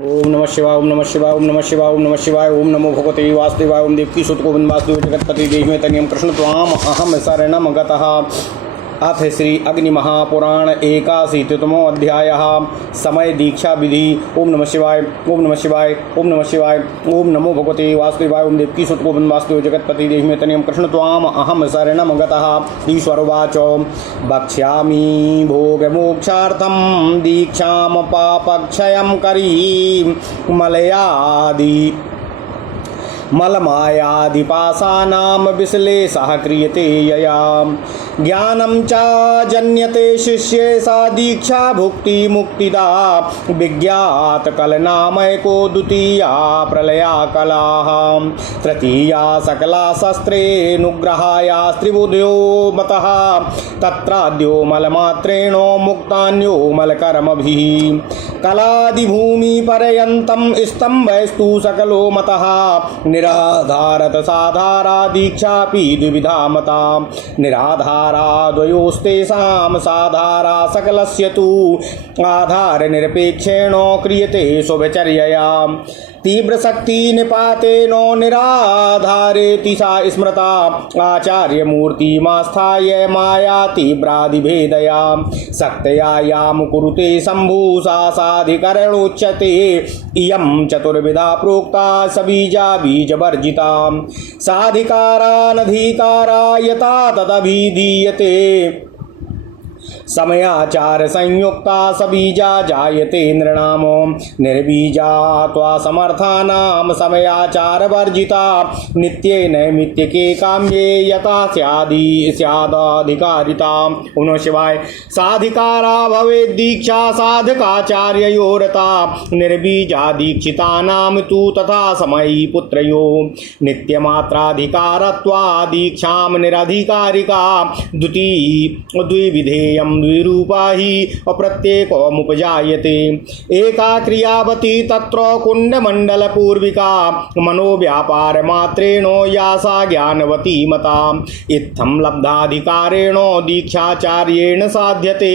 ओम नमः शिवाय ओम नमः शिवाय ओम नमः शिवाय ओम नमः शिवाय ओम नमो भगवते वासुदेवाय ओम देवकी सुत गोविंद वासुदेव जगतपति देहि तनियम कृष्ण त्वाम अहम शरणम गतः। अथ श्री अग्नि महापुराण 81तमो अध्याय समय दीक्षा विधि। ओम नमः शिवाय ओम नमः शिवाय ओम नमः शिवाय ओम नमो भगवते वासुदेवाय ओम देवकी सुत गोविंद वासुदेव जगतपति देहि तनियम कृष्ण त्वाम अहम शरणम गतः। ईश्वरोवाच भक्ष्यामि भोगमोक्षार्थं दीक्षां पापक्षयं करी मलमायादिपासानां विश्लेषः क्रियते यया ज्ञानं च जन्यते शिष्ये सा दीक्षा भुक्ति मुक्तिदा विज्ञात कलनामयको द्वितीया प्रलया कलाः तृतीया सकला शस्त्रेऽनुग्रहाया त्रिबुध्यो मतः तत्राद्यो मलमात्रेण मुक्तान्यो मलकर्मभिः कलादिभूमिपर्यन्तं स्तम्भस्तु सकलो मतः निराधारत साधारा दीक्षापि द्विविधा मता निराधारा द्वयोस्तेषां साधारा सकलस्य तु आधार निरपेक्षेण क्रियते शुभचर्यया तीव्र शक्ति निपातेन निराधारेति सा स्मृता आचार्य मूर्तिमास्थाय माया तीव्रादिभेदया शक्तया यां कुरुते शंभु सा साधिकरणोच्यते इयं चतुर्विधा प्रोक्ता सबीजा बीजवर्जिता साधिकारानधिकारा यथा तदभिधीयते समयाचार संयुक्ता सबीजा जायते नृणाम निर्बीजा त्वा समर्थानाम समयाचार वर्जिता नित्ये नैमित्तिके काम्ये यथा स्यादाधिकारिता। उनो शिवाय साधिकारा भवेत् दीक्षा साधकाचार्ययोरता निर्बीजा दीक्षितानां तु तथा समयी पुत्रयो नित्यमात्राधिकारत्वा दीक्षां निरधिकारिका द्विविधेयं द्विरूपा हि अप्रत्येकमुपजायते एका क्रियावती तत्र कुण्डमण्डलपूर्विका मनोव्यापार मात्रेण या सा ज्ञानवती मता इत्थं लब्धाधिकारेण दीक्षाचार्येण साध्यते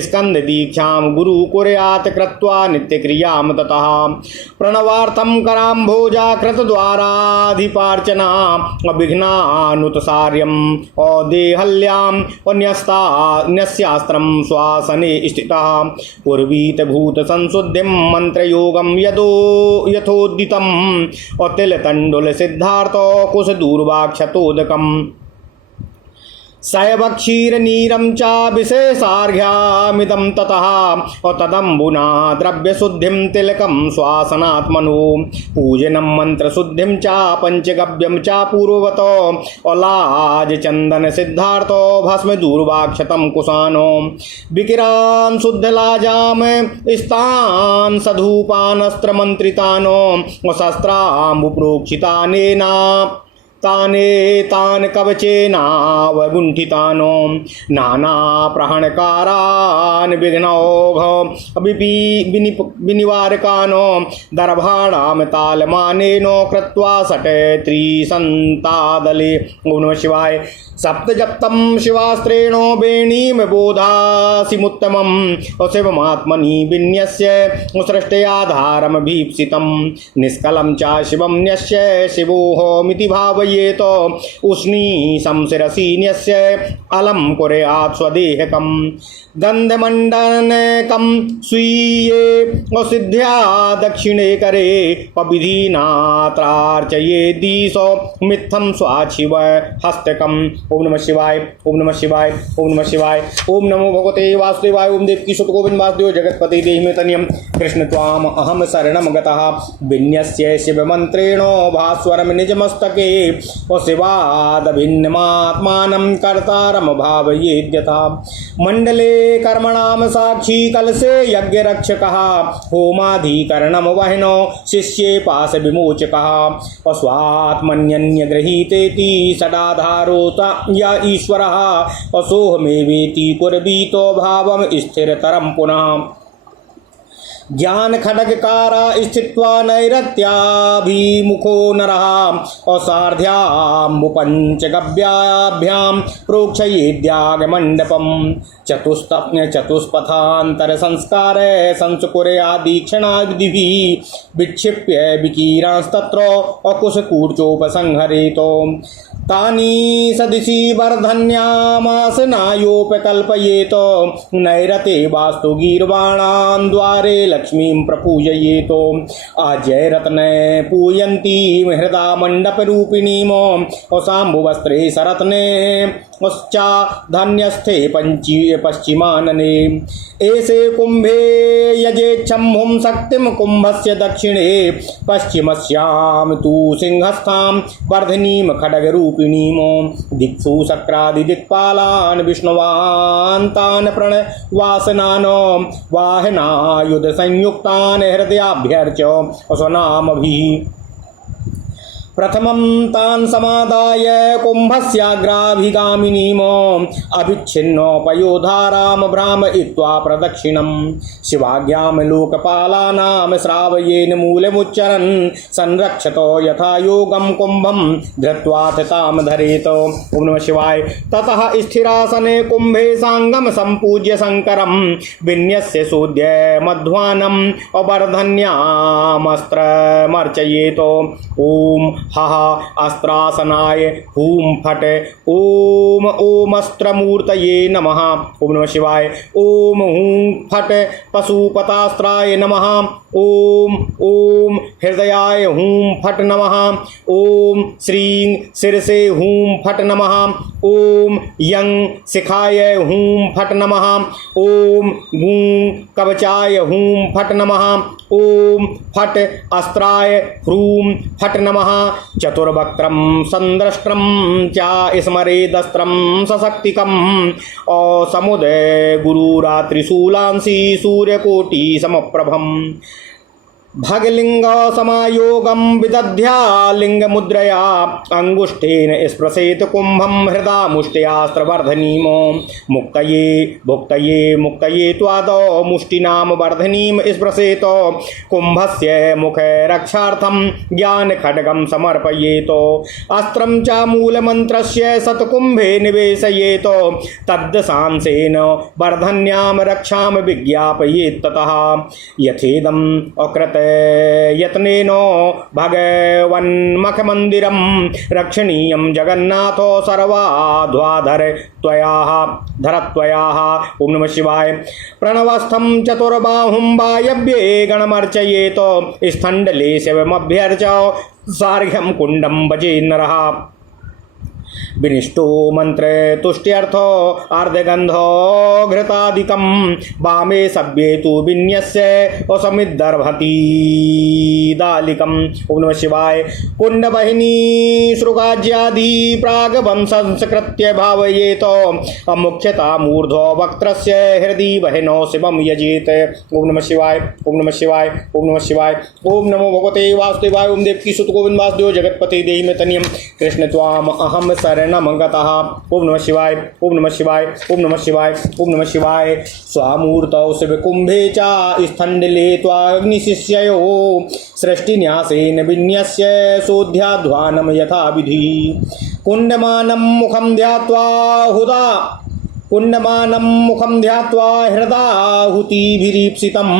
स्कंद दीक्षां गुरु कुर्यात् कृत्वा नित्यक्रियां ततः प्रणवार्थं कराम्भोजा कृतद्वाराधिपार्चना अभिघ्नानुतसार्यम् अदेहल्याम् अन्यस्यास्त्रं श्वासने स्थितः पूर्वीतभूत संशुद्धिं मंत्रयोगं यथोदितम् अतिलतण्डुल सिद्धार्थ कुश दूर्वाक्षतोदकम् सयवक्षीरनीरं च विशेषार्घ्यमिदं ततः तदम्बुना द्रव्यशुद्धिं तिलकं श्वासनात्मनो पूजनं मंत्रशुद्धिं च पंचगव्यं च पूर्ववत अलाज चंदन सिद्धार्थो भस्म दूर्वाक्षतं कुशानो विकिरान् शुद्धलाजां स्तान् सधूपानस्त्रमन्त्रितानो शस्त्राम्बुप्रोक्षितानेना तान् कवचेनावगुण्ठितानो नाना प्रहणकारान् विघ्नौघ विनिवारकानो दर्भाणां तालमानेन कृत्वा षट् त्रिसन्तादले। ओम नमः शिवाय सप्तजप्तं शिवास्त्रेण वेणीं बोधासिमुत्तमं शिवमात्मनि विन्यस्य सृष्टयाधारमभीप्सितं निष्कलं च शिवं न्यस्य शिवोऽहमिति भावयेत उष्णी संशिरसि न्यस्य अलं कुर्यात् स्वदेहकं गन्धमण्डनकं स्वीये सिद्ध्या दक्षिणे करे पविधिनात्रार्चये दिशो मित्थं स्वाशिव हस्तकम्। ओम नमः शिवाय ओम नमः शिवाय ओम नमः शिवाय ओम नमो भगवते वासुदेवाय ओम देवकी सुत गोविंद वासुदेव जगतपति देहि तनियम कृष्ण त्वाम अहम शरणम गतः। विन्यस्य शिवमन्त्रेण भास्वरं निजमस्तके शिवादभिन्नमात्मानं कर्तारं भावयेद्यथा मण्डले कर्मणां साक्षी कलशे यज्ञरक्षकः होमाधिकरणं वहिनो शिष्ये पाशविमोचकः स्वात्मन्यन्यगृहीतेति षडाधारोत या ईश्वरः असोहमेवेति कुर्वीतो भावं स्थिरतरं पुनः ज्ञान खड्गकारा स्थित्वा नैरत्याभिमुखो नरः असार्ध्याम्बुपञ्चगव्याभ्यां प्रोक्षयेद्यागमण्डपं चतुष्पथान्तर संस्कार संस्कुर्यादीक्षणाविधिभिः विक्षिप्य विकीरांस्तत्र अकुशकूर्चोपसंहरेतो तानि सदिशि वर्धन्यामासनायोपकल्पयेत नैरते वास्तु गीर्वाणान् द्वारे लक्ष्मीं प्रपूजयेत अजयरत्ने पूयन्ती हृदा मण्डपरूपिणीम् असाम्बुवस्त्रे सरत्ने उच्चा धन्यस्थे पश्चिमानने एसे कुंभे यजेच्छम्भुं शक्तिं कुंभस्य दक्षिणे पश्चिमस्यां तु सिंहस्थां वर्धिनीं खड्गरूपिणीं दिक्षु शक्रादिदिक्पालान् विष्णुवान् तान् प्रणवासनान् वाहनायुध संयुक्तान् हृदयाभ्यर्च्य स्वनामभिः प्रथमं तान् समादाय कुम्भस्याग्राभिगामिनीम् अभिच्छिन्नोपयोधारां भ्रामयित्वा प्रदक्षिणं शिवाज्ञां लोकपालानां श्रावयेन मूलमुच्चरन् संरक्षतो यथा योगं कुम्भं धृत्वाथ तां धरेत। ओम नमः शिवाय। ततः स्थिरासने कुम्भे साङ्गं सम्पूज्य शङ्करं विन्यस्य सूद्य मध्वानम् अवर्धन्यामस्त्रमर्चयेत। ओम हः अस्त्रासनाय हूं फट ओम ओमस्त्रमूर्तये नमः। ओम नमः शिवाय। ओम हूं फट पशुपतास्त्राय नमः। ओम ओम हृदयाय हूं फट नमः। ओम श्रीं शिरसे हूं फट नमः। ओम यं शिखाय हूं फट नमः। ओम गूं कवचाय हूं फट नमः। ओम फट अस्त्राय ह्रूं फट नमः। चतुर्वक्त्रं संद्रष्ट्रं चा स्मरेदस्त्रं सशक्तिकम् असमुदय गुरुरात्रिशूलांसि सूर्यकोटि समप्रभम् भगलिंग समायोगं विदध्या लिंग मुद्रया अंगुष्ठेन स्पृशेत कुंभं हृदा मुष्टयास्त्रवर्धनीम मुक्तये भुक्तये मुक्तये त्वादौ मुष्टिनाम वर्धनीम स्पृशेत कुंभस्य मुख रक्षार्थं ज्ञान खड्गं समर्पयेत अस्त्रं च मूलमन्त्रस्य सत्कुंभे निवेशयेत तद्दशांसेन वर्धन्यां रक्षां विज्ञापयेत् ततः यथेदम् अकृत यत्नेन भगवन्मखमन्दिरं रक्षणीयं जगन्नाथो सर्वाध्वाधर त्वयाः धरत्वयाः। ओम नमः शिवाय। प्रणवस्थं चतुर्बाहुं वायव्ये गणमर्चयेत स्थण्डले शिवमभ्यर्च सार्घ्यं कुण्डं भजे नरः विनिष्टो मंत्र तुष्ट्यर्थ अर्धगंधो घृतादिकं वामे सभ्ये तु विन्यस्य असमिद्दर्भति दालिकम्। ओम नमः शिवाय। कुंडवाहिनी श्रुगाज्यादि प्रागवं संस्कृत्य भावयेत मुख्यता मूर्धो वक्त्रस्य हृदि वहिनो शिवं यजेत। ओम नमः शिवाय। ओम नमः शिवाय। ओम नमः शिवाय। ओम नमो भगवते वासुदेवाय। ओम देवकी सुत गोविंद वासुदेव जगतपते देहि मे तनियम कृष्ण त्वाम अहम शरणं गतः। ओम नमः शिवाय। ओम नमः शिवाय। ओम नमः शिवाय। ओम नमः शिवाय। स्वामूर्तौ शिवकुंभे च स्थण्डले त्वाग्निशिष्ययो सृष्टिन्यासेन विन्यस्य सोऽध्याध्वानं यथा विधि कुण्डमानं मुखं ध्यात्वा हुदा कुण्डमानं मुखं ध्यात्वा हृदाहुतिभिरीप्सितं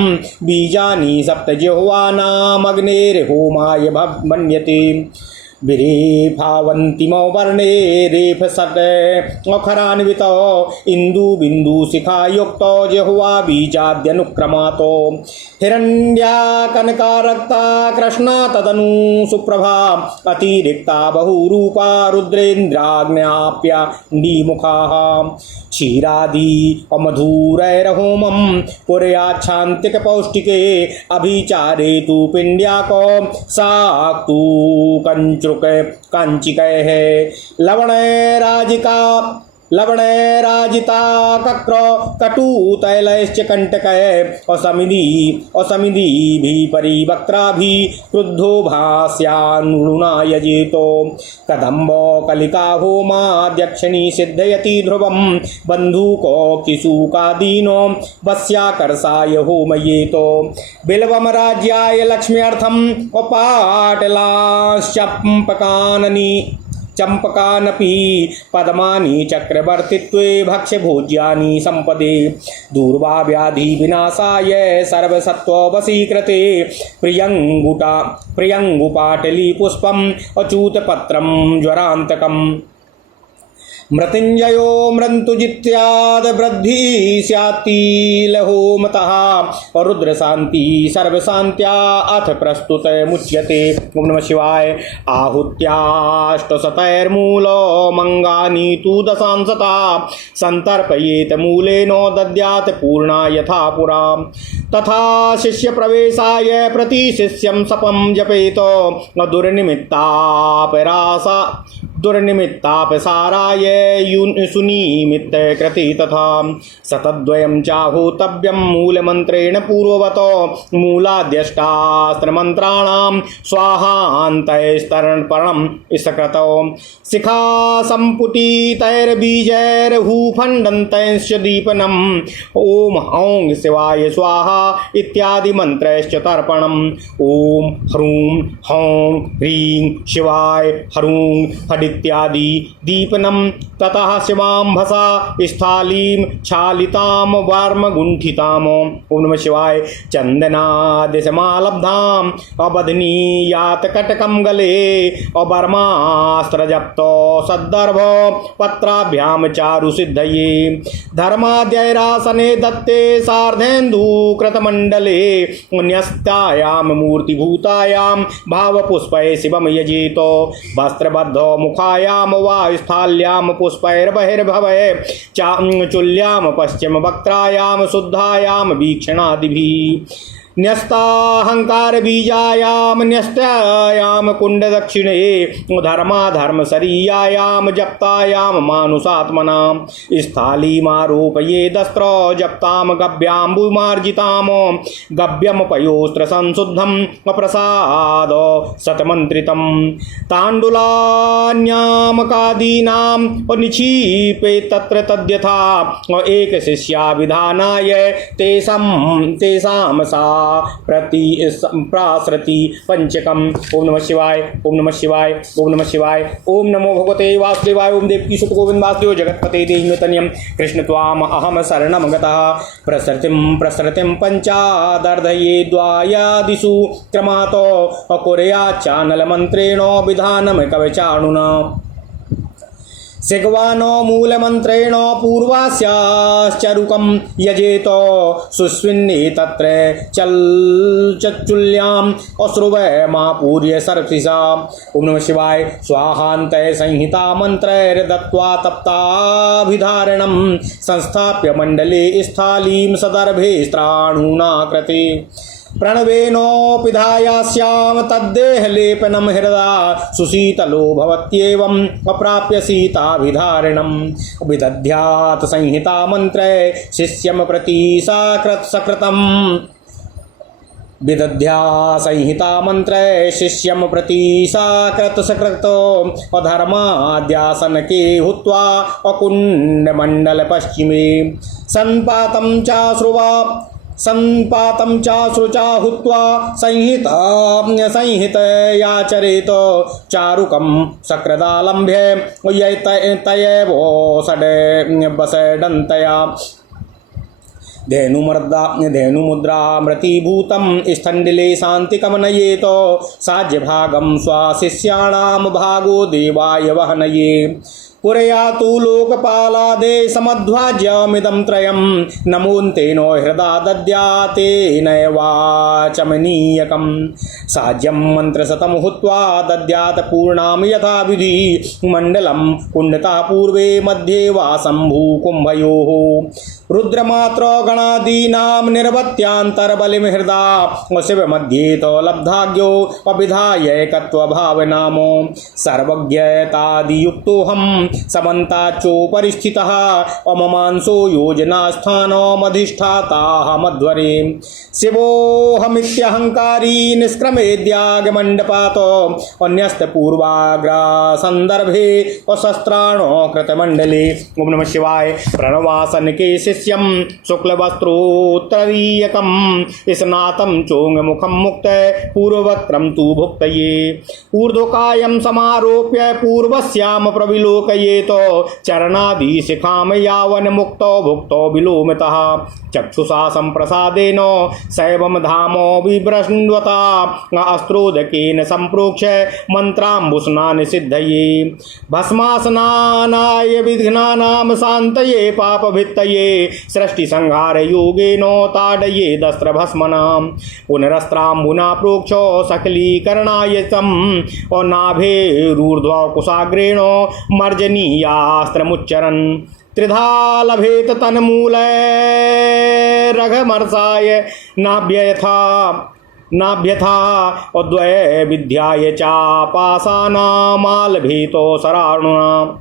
बीजानि सप्तजिह्वानामग्नेर्होमाय मन्यते विरेफावन्तिमो वर्णे रेफ सट अखरान्वितो इन्दुबिन्दुशिखायुक्तो जिह्वा बीजाद्यनुक्रमातो हिरण्या कनकारक्ता कृष्णा तदनु सुप्रभा अतिरिक्ता बहुरूपा रुद्रेन्द्राग्न्याप्या निमुखाः क्षीरादि अमधुरैर्होमं कुर्याच्छान्तिकपौष्टिके अभिचारे तु पिण्ड्याको साक्तु कंचुक कांचिकैः लवणैराजिका लवणैराजिता कक्र कटु तैलश्च कंटकैः असमिधिभिः परिवक्त्राभिः क्रुद्धो भास्यान्नृणा यजेतो कदम्बो कलिका होमाद्यक्षिणी सिद्धयति ध्रुवं बन्धूको किशुकादीनो वस्याकर्षाय होमयेतो बिल्वं राज्याय लक्ष्म्यर्थं चंपकानपि पद्मानि चक्रवर्तित्वे भक्ष्यभोज्यानि संपदे दूर्वा व्याधि विनाशाय सर्वसत्त्ववशीकृते प्रियंगुपाटली पुष्पम् अच्युतपत्रं ज्वरान्तकम् मृत्युंजयो मृत्युजित्याद वृद्धि स्यात्तिलहो मतः रुद्रशांति सर्वशांत्या अथ प्रस्तुत मुच्यते। ओम नमः शिवाय। आहूत्याष्टशतैर्मूलो मंगानि तु दशांशता संतर्पयेत मूलेनो दद्यात् पूर्णा यथा पुरा तथा शिष्य प्रवेशाय प्रति शिष्यं सपं जपेत दुर्निमित्तापसाराय सुनिमित्त कृति तथा शतद्वयं चाहूतव्यं मूलमन्त्रेण पूर्ववतो मूलाद्यष्टास्त्रमन्त्राणां स्वाहान्तैस्तरणपरणं सकृतो शिखा सम्पुटितैर्बीजैर्हुफण्डन्तैश्च दीपनम् ॐ हौं शिवाय स्वाहा इत्यादि मन्त्रैश्च तर्पणम् ॐ ह्रूं हौं ह्रीं शिवाय ह्रूं फट् इत्यादि दीपनं ततः शिवाम्भसा स्थालीं क्षालितां वार्मगुण्ठिताम् ओम नमः शिवाय चन्दनादिशमालब्धाम् अबध्नीयात् कटकं गले अवर्मास्त्रजप्तो सद्दर्भ पत्राभ्यां चारुसिद्धये धर्माद्यैरासने दत्ते सार्धेन्दुकृतमण्डले न्यस्तायां मूर्तिभूतायां भावपुष्पै शिवं यजेतो वस्त्रबद्धो मुखायां वा स्थाल्यां पुष्पैर्बहिर्भवै चुल्यां पश्चिमवक्त्रायां शुद्धायां वीक्षणादिभिः न्यस्ताहंकार बीजायाम न्यस्तायाम कुंड दक्षिणे धर्माधर्मशरीयायाम जप्तायाम मानुषात्मनाम स्थालीमारोपये दस्त्र जप्ताम गव्याम्बुमार्जिताम गव्यम पयोस्त्र संशुद्धम अप्रसाद शतमंत्रितम तांडुलान्यामकादीनाम निक्षिपे तत्र तद्यथा एक शिष्याविधानाय तेषां सा प्रासृति पंचकम। ओम नमः शिवाय। ओम नमः शिवाय। ओम नमः शिवाय। ओम नमो भगवते वासुदेवाय। ओम देवकी सुत गोविंद वासुदेव जगत्पते देहितन्यम कृष्ण त्वाम अहम शरणं गतः प्रसृतिं पंचादर्धये द्वायादिषु क्रमातो अकुर्याच्चानल मंत्रेण विधानं कवचाणुना सिग्वानो मूलमन्त्रेण पूर्वास्याश्चरुकं यजेतो सुस्विन्ने तत्र चच्चुल्याम् अश्रुवमापूर्य सर्वशिषा। ओम नमः शिवाय। स्वाहान्तय संहिता मन्त्रैर्दत्त्वा तप्ताभिधारणं संस्थाप्य मण्डले स्थालीं सदर्भे स्त्राणूना कृते प्रणवेनोपिधायास्यां तद्देहलेपनं हृदा सुशीतलो भवत्येवम् अप्राप्य सीताभिधारणं विदध्यात् संहिता मन्त्रे शिष्यं प्रति सकृतम् विदध्या संहिता मन्त्रे शिष्यं प्रति सकृतो अधर्माद्यासनके हुत्वा अकुण्डमण्डल पश्चिमे संपातं चाश्रुचा हुत्वा संहितयाचरेत चारुकं सकृदालम्भ्य यतयवोषडन्तया धेनुमुद्रामृतिभूतं स्थण्डिले शान्तिकं नयेत साज्यभागं स्वाशिष्याणां भागो देवाय वहनये पुरयातु लोकपालादे समध्वाज्यमिदं त्रयं नमोन्तेनो हृदा दद्यातेनैवाचमनीयकं साज्यं मन्त्रशतं हुत्वा दद्यात् पूर्णां यथाविधि मण्डलं कुण्डता पूर्वे मध्ये वा शम्भुकुम्भयोः रुद्रमात्र गणादीनां निर्वत्यान्तर्बलिं हृदा शिवमध्येत लब्धाज्ञो अभिधाय एकत्वभावनामो सर्वज्ञतादियुक्तोऽहं समन्ताच्चोपरिस्थितः अममांसो योजनास्थानमधिष्ठाता मध्वरे शिवोऽहमित्यहङ्कारी निष्क्रमेद्यागमण्डपात् अन्यस्तपूर्वाग्रा सन्दर्भे अशस्त्राणो कृतमण्डले। ओम नमः शिवाय। प्रणवासन के शिष्यम शुक्लवस्त्रोत्तरीयकं स्नातं चोङ्गमुखं मुक्त पूर्ववक्त्रं तु भुक्तये ऊर्ध्वकायं समारोप्य पूर्वस्याम प्रविलोकयेत चरणादिशिखां यावन् मुक्तो भुक्तो विलोमितः चक्षुषा सम्प्रसादेन शैवं धामो विभ्रन्वता अस्त्रोदकेन सम्प्रोक्ष्य मन्त्राम्बुस्नान सिद्धये भस्मासनानाय विघ्नानां शान्तये पापभित्तये सृष्टिसंहार योगेन ताडये दस्त्रभस्मनां पुनरस्त्राम्बुना प्रोक्षो सकलीकरणाय तम् और नाभेरूर्ध्वकुशाग्रेण मर्जनीयास्त्रमुच्चरन् त्रिधा लभेत तन्मूले रघमर्षाय नाभ्यथा उद्वय विद्याय चापासानामालभेतो सराणुना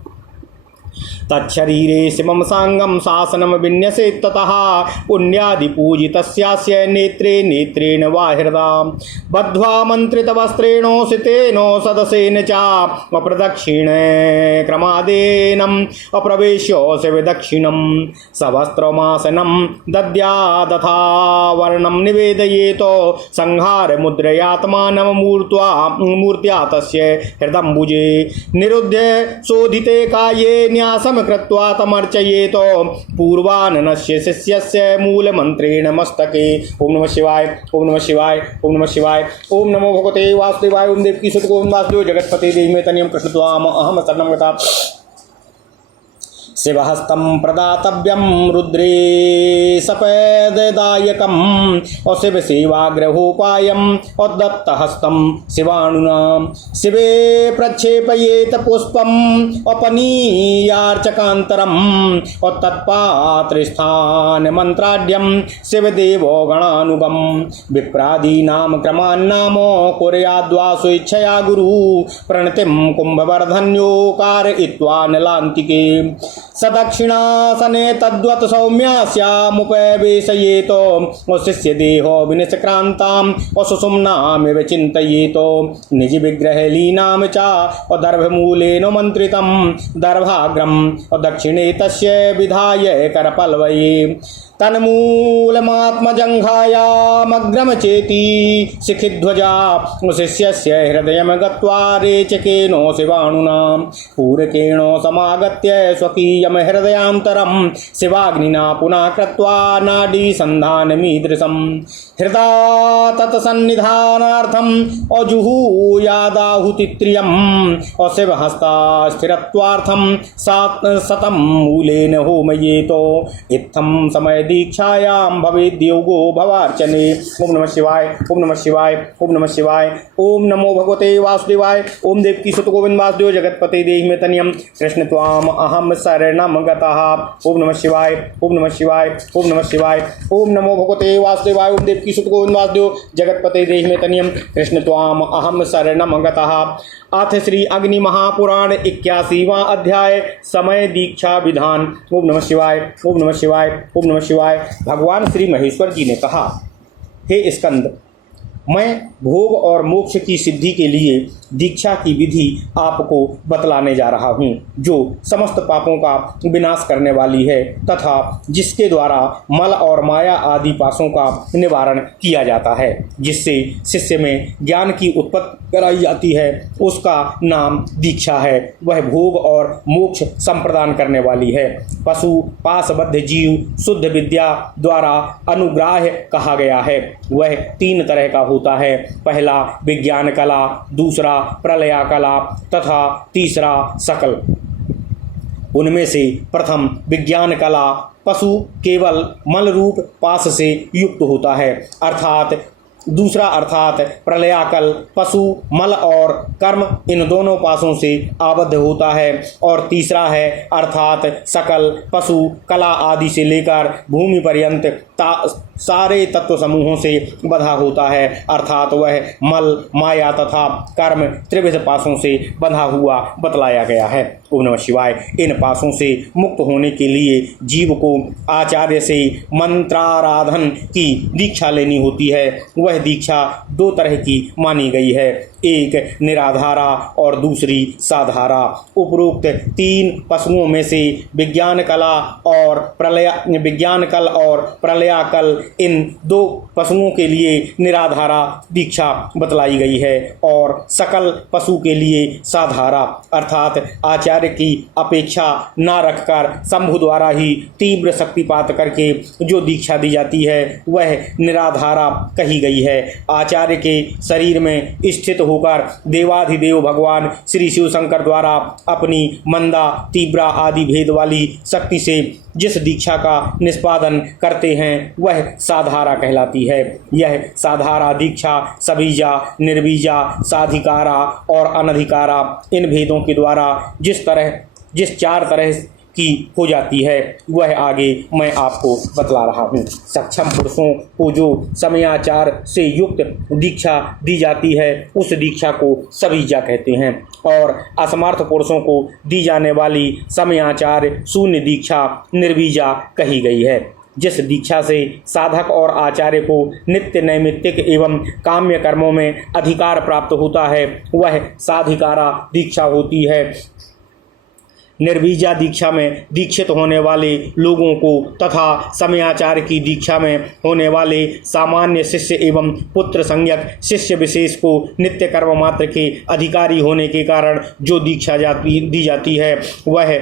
तच्छरीरे शिवं सांगं शासनं विन्यसेत् ततः पुण्यादिपूजितस्यास्य नेत्रे नेत्रेण वा हृदां बद्ध्वा मन्त्रितवस्त्रेण सितेन सदसेन च अप्रदक्षिण क्रमादेनम् अप्रवेश्य शिवदक्षिणं सवस्त्रमासनं दद्यादथा वर्णं निवेदयेत संहारमुद्रयात्मानं मूर्त्या तस्य हृदम्बुजे निरुध्य शोधिते काये न्यासं कृत्वा तमर्चयेत पूर्वाननस्य शिष्यस्य मूलमन्त्रेण मस्तके। ओम नमः शिवाय। ओम नमः शिवाय। ओम नमः शिवाय। ओम नमो भगवते वासुदेवाय। ओम देवकी सुत गोविंद वासुदेव जगत्पते देहि तनियं कृष्ण त्वाम अहम शरणं गता शिवहस्तं प्रदातव्यं रुद्रे सपददायकम् और शिव सेवाग्रहोपायम् और दत्तहस्तं शिवाणुना शिवे प्रक्षेपयेत पुष्पम् अपनीयार्चकान्तरम् और तत्पात्रस्थान मंत्राढ्यं शिवदेवो गणानुगम विप्रादीनां क्रमान्नामो कुर्याद्वा स्वेच्छया गुरु प्रणतिं कुंभवर्धन्यो कारयित्वा नलान्तिके सदक्षिणासने तद्वत् सौम्यास्यामुपवेशयेत शिष्य देहो विनिष्क्रान्ताम् सुषुम्नामिव चिन्तयेत निज विग्रह लीनां च दर्भमूलेन मन्त्रितं दर्भाग्रं दक्षिणे तस्य विधाय करपल्वये तन्मूलमात्मजङ्घायामग्रं चेति शिखिध्वजा शिष्यस्य हृदयं गत्वा रेचकेन शिवाणुना पूरकेण समागत्य स्वकीयं हृदयान्तरं शिवाग्निना पुनः कृत्वा नाडीसन्धानमीदृशं हृदा तत्सन्निधानार्थम् अजुहूयादाहुतित्रियम् शिवहस्ता स्थिरत्वार्थं शतं मूलेन होमयेत इत्थं समय दीक्षायां भवेद्योगो भवार्चने। ओम नमः शिवाय। ओम नमः शिवाय। ओम नमः शिवाय। ओम नमो भगवते वासुदेवाय। ओम देवकी सुत गोविंद वासुदेव जगत्पते देहि मे तनियं कृष्ण त्वाम अहम शरणं गतः। ओम नमः शिवाय। ओम नमः शिवाय। ओम नमः शिवाय। ओम नमो भगवते वासुदेवाय। ओम देवकी सुत गोविंद वासुदेव जगत्पते देहि मे तनियं कृष्ण त्वाम अहम शरणं गतः। अथ श्री अग्नि महापुराण 81वां अध्याय समय दीक्षा विधान। ओम नमः शिवाय। ओम नमः शिवाय। ओम नमः शिवाय। भगवान श्री महेश्वर जी ने कहा, हे स्कंद, मैं भोग और मोक्ष की सिद्धि के लिए दीक्षा की विधि आपको बतलाने जा रहा हूँ, जो समस्त पापों का विनाश करने वाली है तथा जिसके द्वारा मल और माया आदि पासों का निवारण किया जाता है, जिससे शिष्य में ज्ञान की उत्पत्ति कराई जाती है, उसका नाम दीक्षा है। वह भोग और मोक्ष संप्रदान करने वाली है। पशु पाशबद्ध जीव शुद्ध विद्या द्वारा अनुग्राह्य कहा गया है। वह 3 तरह का होता है। पहला विज्ञान कला, दूसरा प्रलया कला तथा तीसरा सकल। उनमें से प्रथम विज्ञान कला पशु केवल मल रूप पास से युक्त होता है, अर्थात दूसरा अर्थात प्रलयाकल पशु मल और कर्म इन दोनों पासों से आबद्ध होता है, और तीसरा है अर्थात सकल पशु कला आदि से लेकर भूमि पर्यंत सारे तत्व समूहों से बंधा होता है, अर्थात वह मल, माया तथा कर्म त्रिविध पासों से बंधा हुआ बतलाया गया है। ओम नमः शिवाय। इन पासों से मुक्त होने के लिए जीव को आचार्य से मंत्राराधन की दीक्षा लेनी होती है। वह दीक्षा दो तरह की मानी गई है, एक निराधारा और दूसरी साधारा। उपरोक्त तीन पशुओं में से विज्ञान कल और प्रलयाकल, इन दो पशुओं के लिए निराधारा दीक्षा बतलाई गई है और सकल पशु के लिए साधारा, अर्थात आचार्य की अपेक्षा न रखकर शंभु द्वारा ही तीव्र शक्तिपात करके जो दीक्षा दी जाती है वह निराधारा कही गई है। आचार्य के शरीर में स्थित होकर देवाधिदेव भगवान श्री शिव शंकर द्वारा अपनी मंदा, तीव्रा आदि भेद वाली शक्ति से जिस दीक्षा का निष्पादन करते हैं वह साधारा कहलाती है। यह साधारा दीक्षा सबीजा, निर्बीजा, साधिकारा और अनधिकारा इन भेदों के द्वारा जिस चार तरह की हो जाती है वह आगे मैं आपको बतला रहा हूँ। सक्षम पुरुषों को जो समयाचार से युक्त दीक्षा दी जाती है उस दीक्षा को सबीजा कहते हैं और असमर्थ पुरुषों को दी जाने वाली समयाचार शून्य दीक्षा निर्बीजा कही गई है। जिस दीक्षा से साधक और आचार्य को नित्य नैमित्तिक एवं काम्य कर्मों में अधिकार प्राप्त होता है वह साधिकारा दीक्षा होती है। निर्बीजा दीक्षा में दीक्षित होने वाले लोगों को तथा समयाचार की दीक्षा में होने वाले सामान्य शिष्य एवं पुत्र संज्ञक शिष्य विशेष को नित्य कर्म मात्र के अधिकारी होने के कारण जो दीक्षा दी जाती है वह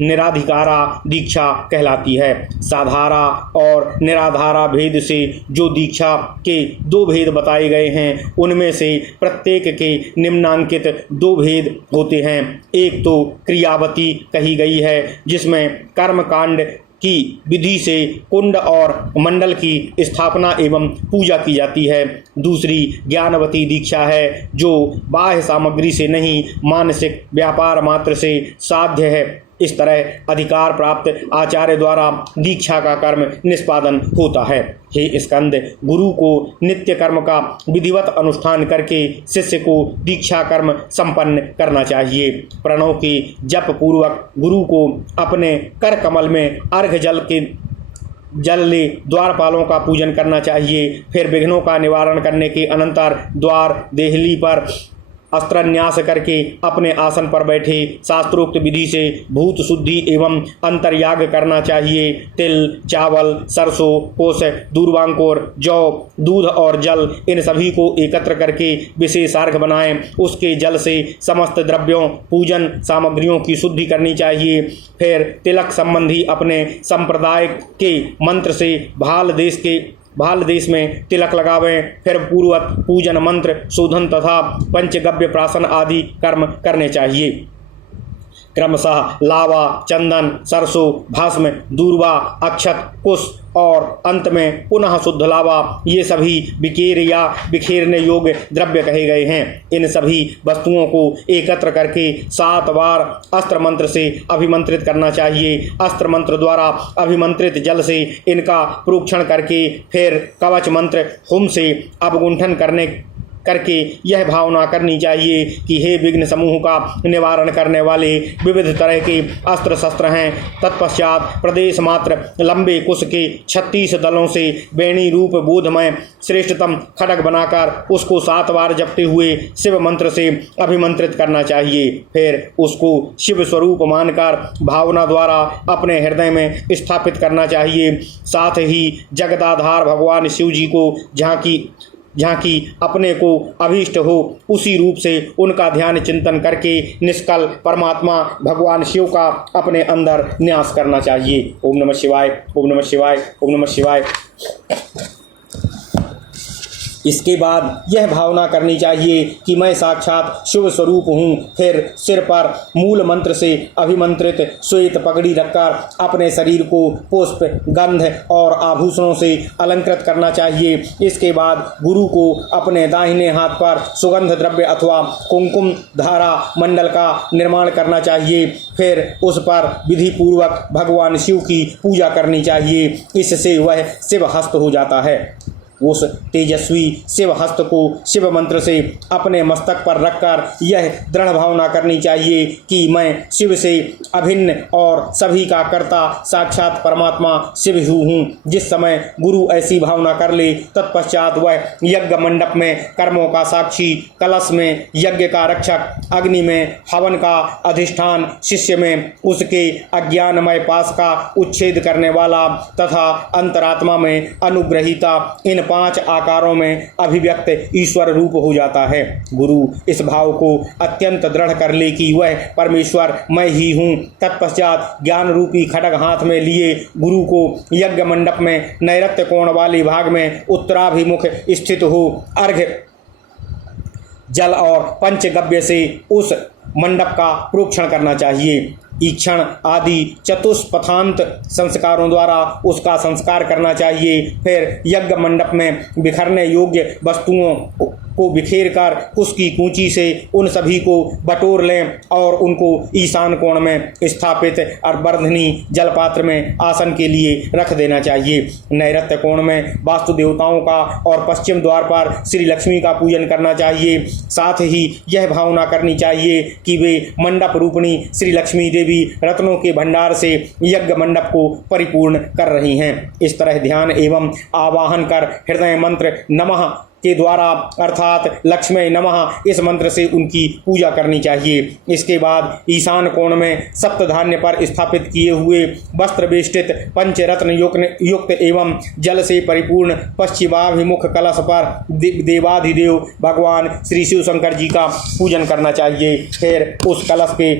निराधिकारा दीक्षा कहलाती है। साधारा और निराधारा भेद से जो दीक्षा के दो भेद बताए गए हैं उनमें से प्रत्येक के निम्नांकित दो भेद होते हैं। एक तो क्रियावती कही गई है जिसमें कर्मकांड की विधि से कुंड और मंडल की स्थापना एवं पूजा की जाती है। दूसरी ज्ञानवती दीक्षा है जो बाह्य सामग्री से नहीं मानसिक व्यापार मात्र से साध्य है। इस तरह अधिकार प्राप्त आचार्य द्वारा दीक्षा का कर्म निष्पादन होता है। हे स्कंद, गुरु को नित्य कर्म का विधिवत अनुष्ठान करके शिष्य को दीक्षा कर्म संपन्न करना चाहिए। प्रणव के जप पूर्वक गुरु को अपने कर कमल में अर्घ्य जल ले द्वारपालों का पूजन करना चाहिए। फिर विघ्नों का निवारण करने के अनंतर द्वार देहली पर अस्त्रन्यास करके अपने आसन पर बैठे शास्त्रोक्त विधि से भूत शुद्धि एवं अंतर्याग करना चाहिए। तिल, चावल, सरसों, कोस, दूर्वांकुर, जौ, दूध और जल इन सभी को एकत्र करके विशेष अर्घ बनाएं। उसके जल से समस्त द्रव्यों पूजन सामग्रियों की शुद्धि करनी चाहिए। फिर तिलक संबंधी अपने संप्रदाय के मंत्र से भाल देश में तिलक लगावें। फिर पूर्वत पूजन मंत्र शोधन तथा पंचगव्य प्राशन आदि कर्म करने चाहिए। क्रमशः लावा, चंदन, सरसों, भस्म, दूर्वा, अक्षत, कुश और अंत में पुनः शुद्ध लावा ये सभी बिकेर या बिखेरने योग्य द्रव्य कहे गए हैं। इन सभी वस्तुओं को एकत्र करके 7 बार अस्त्र मंत्र से अभिमंत्रित करना चाहिए। अस्त्र मंत्र द्वारा अभिमंत्रित जल से इनका प्रोक्षण करके फिर कवच मंत्र हुम से अवगुंठन करके यह भावना करनी चाहिए कि हे विघ्न समूह का निवारण करने वाले विविध तरह के अस्त्र शस्त्र हैं। तत्पश्चात प्रदेश मात्र लंबे कुश के 36 दलों से बेणी रूप बोधमय श्रेष्ठतम खड्ग बनाकर उसको 7 बार जपते हुए शिव मंत्र से अभिमंत्रित करना चाहिए। फिर उसको शिव स्वरूप मानकर भावना द्वारा अपने हृदय में स्थापित करना चाहिए। साथ ही जगदाधार भगवान शिव जी को झांकी अपने को अभीष्ट हो उसी रूप से उनका ध्यान चिंतन करके निष्कल परमात्मा भगवान शिव का अपने अंदर न्यास करना चाहिए। ओम नमः शिवाय, ओम नमः शिवाय, ओम नमः शिवाय। इसके बाद यह भावना करनी चाहिए कि मैं साक्षात शिव स्वरूप हूँ। फिर सिर पर मूल मंत्र से अभिमंत्रित श्वेत पगड़ी रखकर अपने शरीर को पुष्प, गंध और आभूषणों से अलंकृत करना चाहिए। इसके बाद गुरु को अपने दाहिने हाथ पर सुगंध द्रव्य अथवा कुमकुम धारा मंडल का निर्माण करना चाहिए। फिर उस पर विधि पूर्वक भगवान शिव की पूजा करनी चाहिए। इससे वह शिव हस्त हो जाता है। उस तेजस्वी शिव हस्त को शिव मंत्र से अपने मस्तक पर रखकर यह दृढ़ भावना करनी चाहिए कि मैं शिव से अभिन्न और सभी का कर्ता साक्षात परमात्मा शिव ही हूँ। जिस समय गुरु ऐसी भावना कर ले, तत्पश्चात वह यज्ञ मंडप में कर्मों का साक्षी, कलश में यज्ञ का रक्षक, अग्नि में हवन का अधिष्ठान, शिष्य में उसके अज्ञानमय पास का उच्छेद करने वाला तथा अंतरात्मा में अनुग्रहीता, इन 5 आकारों में अभिव्यक्त ईश्वर रूप हो जाता है। गुरु इस भाव को अत्यंत दृढ़ कर ले कि वह परमेश्वर मैं ही हूँ। तत्पश्चात ज्ञान रूपी खड्ग हाथ में लिए गुरु को यज्ञ मंडप में नैऋत्य कोण वाले भाग में उत्तराभिमुख स्थित हो अर्घ्य जल और पंचगव्य से उस मंडप का प्रोक्षण करना चाहिए। ईक्षण आदि चतुष्पथांत संस्कारों द्वारा उसका संस्कार करना चाहिए। फिर यज्ञ मंडप में बिखरने योग्य वस्तुओं को बिखेर कर उसकी कूंची से उन सभी को बटोर लें और उनको ईशान कोण में स्थापित और वर्धनी जलपात्र में आसन के लिए रख देना चाहिए। नैऋत्य कोण में वास्तु देवताओं का और पश्चिम द्वार पर श्री लक्ष्मी का पूजन करना चाहिए। साथ ही यह भावना करनी चाहिए कि वे मंडप रूपणी श्री लक्ष्मी देवी रत्नों के भंडार से यज्ञ मंडप को परिपूर्ण कर रही हैं। इस तरह ध्यान एवं आवाहन कर हृदय मंत्र नमः के द्वारा अर्थात लक्ष्मी नमः इस मंत्र से उनकी पूजा करनी चाहिए। इसके बाद ईशान कोण में सप्तधान्य पर स्थापित किए हुए वस्त्र वेष्टित पंचरत्न युक्त एवं जल से परिपूर्ण पश्चिमाभिमुख कलश पर देवाधिदेव भगवान श्री शिव शंकर जी का पूजन करना चाहिए। फिर उस कलश के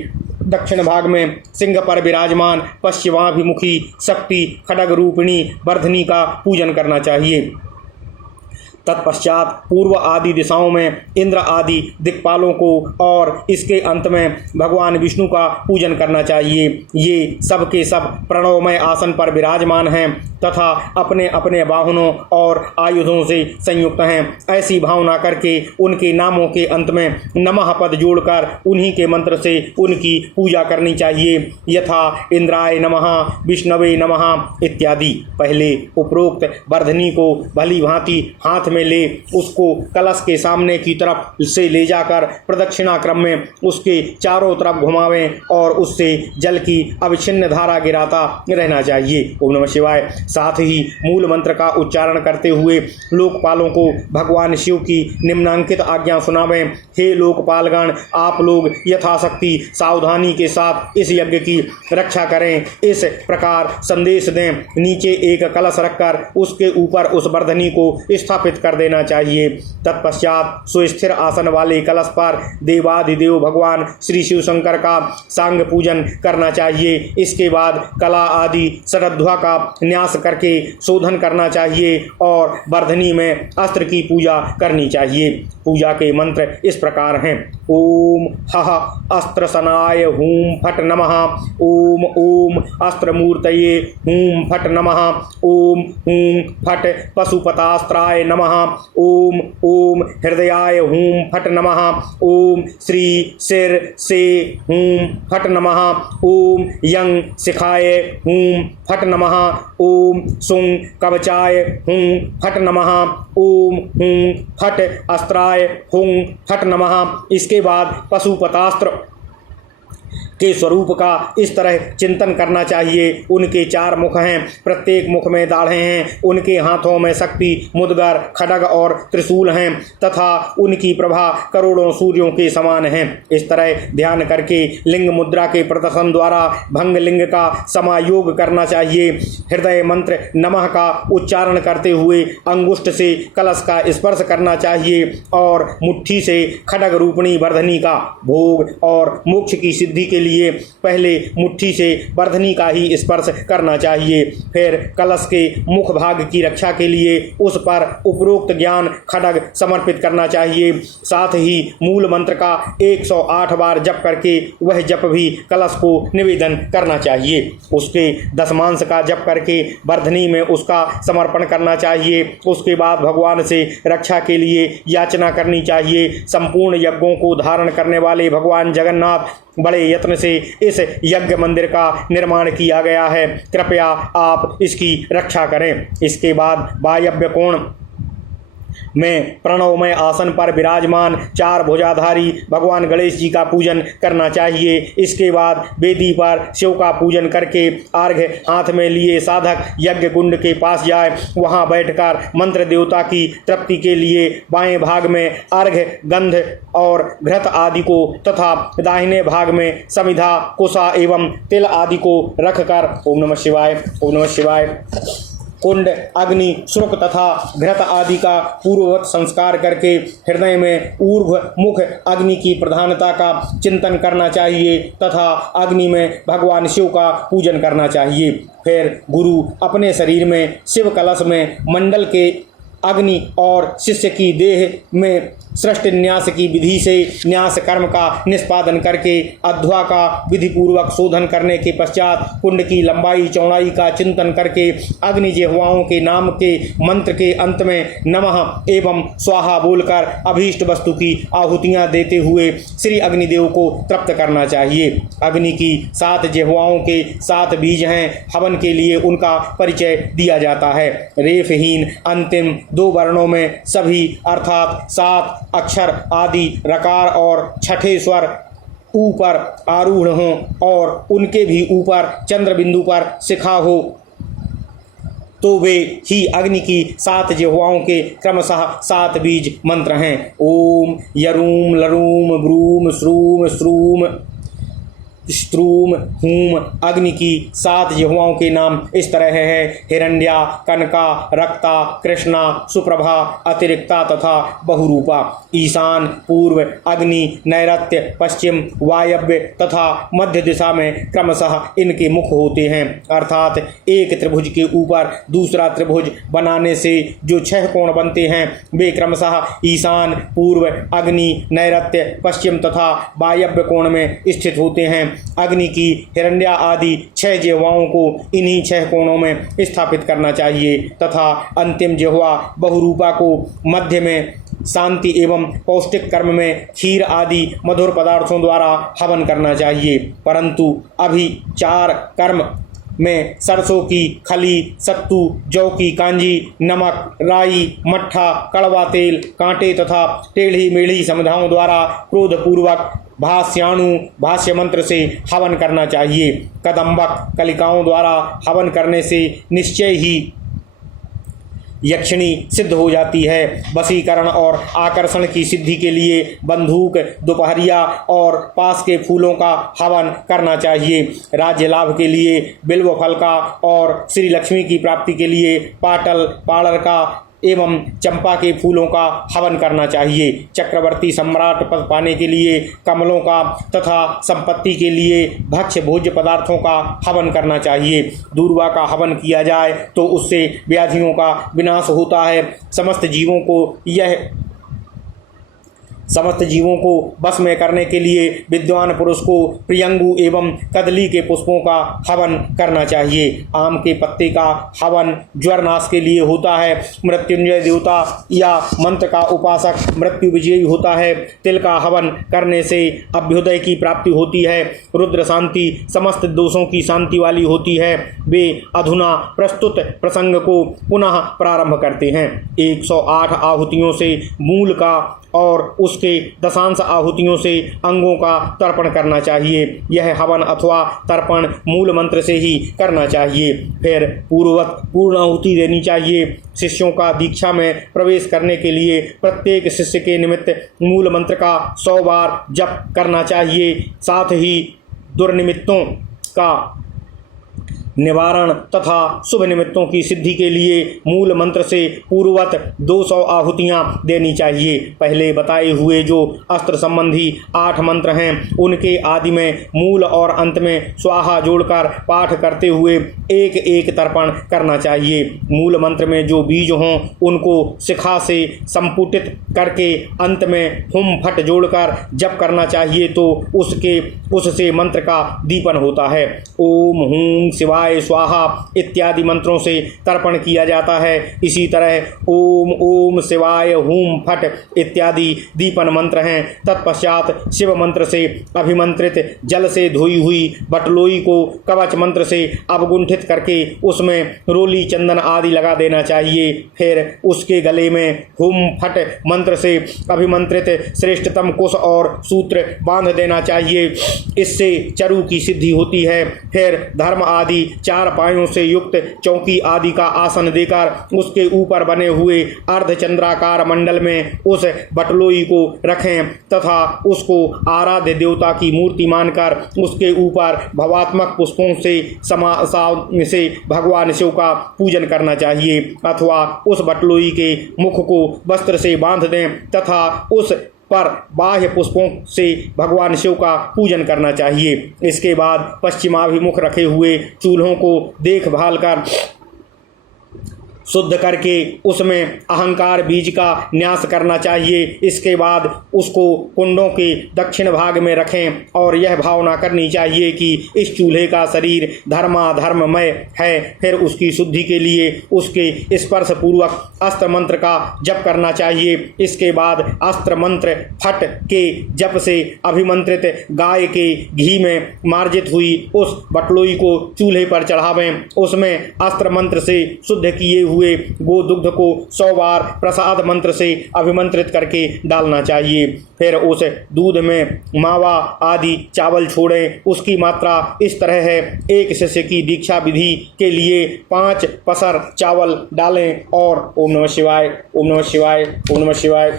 दक्षिण भाग में सिंह पर विराजमान पश्चिमाभिमुखी शक्ति खड्ग रूपिणी वर्धनी का पूजन करना चाहिए। तत्पश्चात पूर्व आदि दिशाओं में इंद्र आदि दिक्पालों को और इसके अंत में भगवान विष्णु का पूजन करना चाहिए। ये सब के सब प्रणवमय आसन पर विराजमान हैं तथा अपने अपने वाहनों और आयुधों से संयुक्त हैं। ऐसी भावना करके उनके नामों के अंत में नमः पद जोड़कर उन्हीं के मंत्र से उनकी पूजा करनी चाहिए। यथा इंद्राय नमः, विष्णवे नमः इत्यादि। पहले उपरोक्त वर्धनी को भली भांति हाथ में ले उसको कलश के सामने की तरफ से ले जाकर प्रदक्षिणा क्रम में उसके चारों तरफ घुमावें और उससे जल की अविच्छिन्न धारा गिराता रहना चाहिए। ओम नमः शिवाय। साथ ही मूल मंत्र का उच्चारण करते हुए लोकपालों को भगवान शिव की निम्नांकित आज्ञा सुनावें। हे लोकपालगण, आप लोग यथाशक्ति सावधानी के साथ इस यज्ञ की रक्षा करें। इस प्रकार संदेश दें। नीचे एक कलश रखकर उसके ऊपर उस वर्धनी को स्थापित कर देना चाहिए। तत्पश्चात सुस्थिर आसन वाले कलश पर देवाधिदेव भगवान श्री शिव शंकर का सांग पूजन करना चाहिए। इसके बाद कला आदि श्रद्धा का न्यास करके शोधन करना चाहिए और वर्धनी में अस्त्र की पूजा करनी चाहिए। पूजा के मंत्र इस प्रकार हैं। ओम हः अस्त्रसनाय हूं फट नमः। ओम ओम अस्त्रमूर्तये हूं फट नमः। ओम हूं फट पशुपतास्त्राय नमः। ओम ओम हृदयाय हूं फट नमः। ओम श्री सिर से हूं फट नमः। ओम यं शिखाय हूं फट नमः। ओम सुं कवचाय हूं फट नमः। ओम हूं फट अस्त्राय हूं फट नमः। इसके बाद पशुपतास्त्र के स्वरूप का इस तरह चिंतन करना चाहिए। उनके 4 मुख हैं, प्रत्येक मुख में दाढ़ें हैं। उनके हाथों में शक्ति, मुद्गर, खड्ग और त्रिशूल हैं तथा उनकी प्रभा करोड़ों सूर्यों के समान है। इस तरह ध्यान करके लिंग मुद्रा के प्रदर्शन द्वारा भंग लिंग का समायोग करना चाहिए। हृदय मंत्र नमः का उच्चारण करते हुए अंगुष्ठ से कलश का स्पर्श करना चाहिए और मुट्ठी से खड्ग रूपणी वर्धनी का भोग और मोक्ष की सिद्धि के लिए पहले मुट्ठी से वर्धनी का ही स्पर्श करना चाहिए। फिर कलश के मुख भाग की रक्षा के लिए उस पर उपरोक्त ज्ञान खड्ग समर्पित करना चाहिए। साथ ही मूल मंत्र का 108 बार जप करके वह जप भी कलश को निवेदन करना चाहिए। उसके दशमांश का जप करके वर्धनी में उसका समर्पण करना चाहिए। उसके बाद भगवान से रक्षा के लिए याचना करनी चाहिए। संपूर्ण यज्ञों को धारण करने वाले भगवान जगन्नाथ बड़े यत्न से इस यज्ञ मंदिर का निर्माण किया गया है, कृपया आप इसकी रक्षा करें। इसके बाद वायव्य कोण में प्रणवमय आसन पर विराजमान 4 भुजाधारी भगवान गणेश जी का पूजन करना चाहिए। इसके बाद वेदी पर शिव का पूजन करके अर्घ्य हाथ में लिए साधक यज्ञ कुंड के पास जाए। वहां बैठकर मंत्र देवता की तृप्ति के लिए बाएं भाग में अर्घ्य गंध और घृत आदि को तथा दाहिने भाग में समिधा कुशा एवं तिल आदि को रखकर ओम नमः शिवाय, ओम नमः शिवाय, कुंड अग्नि श्रुक तथा घृत आदि का पूर्ववत संस्कार करके हृदय में ऊर्ध्व मुख अग्नि की प्रधानता का चिंतन करना चाहिए तथा अग्नि में भगवान शिव का पूजन करना चाहिए। फिर गुरु अपने शरीर में शिव कलश में मंडल के अग्नि और शिष्य की देह में सृष्टि न्यास की विधि से न्यास कर्म का निष्पादन करके अध्वा का विधि पूर्वक शोधन करने के पश्चात कुंड की लंबाई चौड़ाई का चिंतन करके अग्नि जिह्वाओं के नाम के मंत्र के अंत में नमः एवं स्वाहा बोलकर अभीष्ट वस्तु की आहुतियां देते हुए श्री अग्निदेव को तृप्त करना चाहिए। अग्नि की 7 जिह्वाओं के 7 बीज हैं। हवन के लिए उनका परिचय दिया जाता है। रेफहीन अंतिम 2 वर्णों में सभी अर्थात 7 अक्षर आदि रकार और छठे स्वर ऊपर आरूढ़ हों और उनके भी ऊपर चंद्र बिंदु पर शिखा हो तो वे ही अग्नि की 7 जिह्वाओं के क्रमशः 7 बीज मंत्र हैं। ओम यरूम लरूम ब्रूम श्रूम श्रूम स्त्रूम हूम। अग्नि की 7 जिह्वाओं के नाम इस तरह है: हिरण्या, कनका, रक्ता, कृष्णा, सुप्रभा, अतिरिक्ता तथा बहुरूपा। ईशान, पूर्व, अग्नि, नैऋत्य, पश्चिम, वायव्य तथा मध्य दिशा में क्रमशः इनके मुख होते हैं। अर्थात एक त्रिभुज के ऊपर दूसरा त्रिभुज बनाने से जो 6 कोण बनते हैं वे क्रमशः ईशान, पूर्व, अग्नि, नैऋत्य, पश्चिम तथा वायव्य कोण में स्थित होते हैं। अग्नि की हिरण्या आदि 6 जिह्वाओं को इन्हीं 6 कोणों में स्थापित करना चाहिए तथा अंतिम जिह्वा बहुरूपा को मध्य में शांति एवं पौष्टिक कर्म में खीर आदि मधुर पदार्थों द्वारा हवन करना चाहिए। परंतु अभी 4 कर्म में सरसों की खली, सत्तू, जौ की कांजी, नमक, राई, मट्ठा, कड़वा तेल, कांटे तथा टेढ़ी मेढ़ी समिधाओं द्वारा क्रोधपूर्वक भाष्याणु भाष्य मंत्र से हवन करना चाहिए। कदम्बक कलिकाओं द्वारा हवन करने से निश्चय ही यक्षिणी सिद्ध हो जाती है। वशीकरण और आकर्षण की सिद्धि के लिए बंदूक, दोपहरिया और पास के फूलों का हवन करना चाहिए। राज्य लाभ के लिए बिल्व फल का और श्री लक्ष्मी की प्राप्ति के लिए पाटल पाड़र का एवं चंपा के फूलों का हवन करना चाहिए। चक्रवर्ती सम्राट पद पाने के लिए कमलों का तथा संपत्ति के लिए भक्ष्य भोज्य पदार्थों का हवन करना चाहिए। दूर्वा का हवन किया जाए तो उससे व्याधियों का विनाश होता है। समस्त जीवों को बस में करने के लिए विद्वान पुरुष को प्रियंगु एवं कदली के पुष्पों का हवन करना चाहिए। आम के पत्ते का हवन ज्वर नाश के लिए होता है। मृत्युंजय देवता या मंत्र का उपासक मृत्यु विजयी होता है। तिल का हवन करने से अभ्युदय की प्राप्ति होती है। रुद्र शांति समस्त दोषों की शांति वाली होती है। वे अधुना प्रस्तुत प्रसंग को पुनः प्रारंभ करते हैं। 108 आहुतियों से मूल का और उसके दशांश आहुतियों से अंगों का तर्पण करना चाहिए। यह हवन अथवा तर्पण मूल मंत्र से ही करना चाहिए। फिर पूर्ववत पूर्ण आहुति देनी चाहिए। शिष्यों का दीक्षा में प्रवेश करने के लिए प्रत्येक शिष्य के निमित्त मूल मंत्र का 100 बार जप करना चाहिए। साथ ही दुर्निमित्तों का निवारण तथा शुभ निमित्तों की सिद्धि के लिए मूल मंत्र से पूर्ववत 200 आहुतियां देनी चाहिए। पहले बताए हुए जो अस्त्र संबंधी 8 मंत्र हैं उनके आदि में मूल और अंत में स्वाहा जोड़कर पाठ करते हुए एक एक तर्पण करना चाहिए। मूल मंत्र में जो बीज हों उनको शिखा से संपुटित करके अंत में हुम फट जोड़कर जप करना चाहिए तो उससे मंत्र का दीपन होता है। ओम हूं शिवाय स्वाहा इत्यादि मंत्रों से तर्पण किया जाता है। इसी तरह ओम ओम शिवाय हूम फट इत्यादि दीपन मंत्र हैं। तत्पश्चात शिव मंत्र से अभिमंत्रित जल से धोई हुई बटलोई को कवच मंत्र से अवगुंठित करके उसमें रोली चंदन आदि लगा देना चाहिए। फिर उसके गले में हुम फट मंत्र से अभिमंत्रित श्रेष्ठतम कुश और सूत्र बांध देना चाहिए। इससे चरु की सिद्धि होती है। फिर धर्म आदि 4 पायों से युक्त चौकी आदि का आसन देकर उसके ऊपर बने हुए अर्धचंद्राकार मंडल में उस बटलोई को रखें तथा उसको आराध्य देवता की मूर्ति मानकर उसके ऊपर भवात्मक पुष्पों से भगवान शिव का पूजन करना चाहिए अथवा उस बटलोई के मुख को वस्त्र से बांध दें तथा उस पर बाह्य पुष्पों से भगवान शिव का पूजन करना चाहिए। इसके बाद पश्चिमाभिमुख रखे हुए चूल्हों को देखभाल कर शुद्ध करके उसमें अहंकार बीज का न्यास करना चाहिए। इसके बाद उसको कुंडों के दक्षिण भाग में रखें और यह भावना करनी चाहिए कि इस चूल्हे का शरीर धर्माधर्ममय है। फिर उसकी शुद्धि के लिए उसके स्पर्श पूर्वक अस्त्र मंत्र का जप करना चाहिए। इसके बाद अस्त्र मंत्र फट के जप से अभिमंत्रित गाय के घी में मार्जित हुई उस बटलोई को चूल्हे पर चढ़ावें। उसमें अस्त्र मंत्र से शुद्ध किए हुए गोदुग्ध को 100 बार प्रसाद मंत्र से अभिमंत्रित करके डालना चाहिए। फिर उस दूध में मावा आदि चावल छोड़ें। उसकी मात्रा इस तरह है, एक शिष्य की दीक्षा विधि के लिए 5 पसर चावल डालें और ओम नमः शिवाय, ओम नमः शिवाय, ओम नमः शिवाय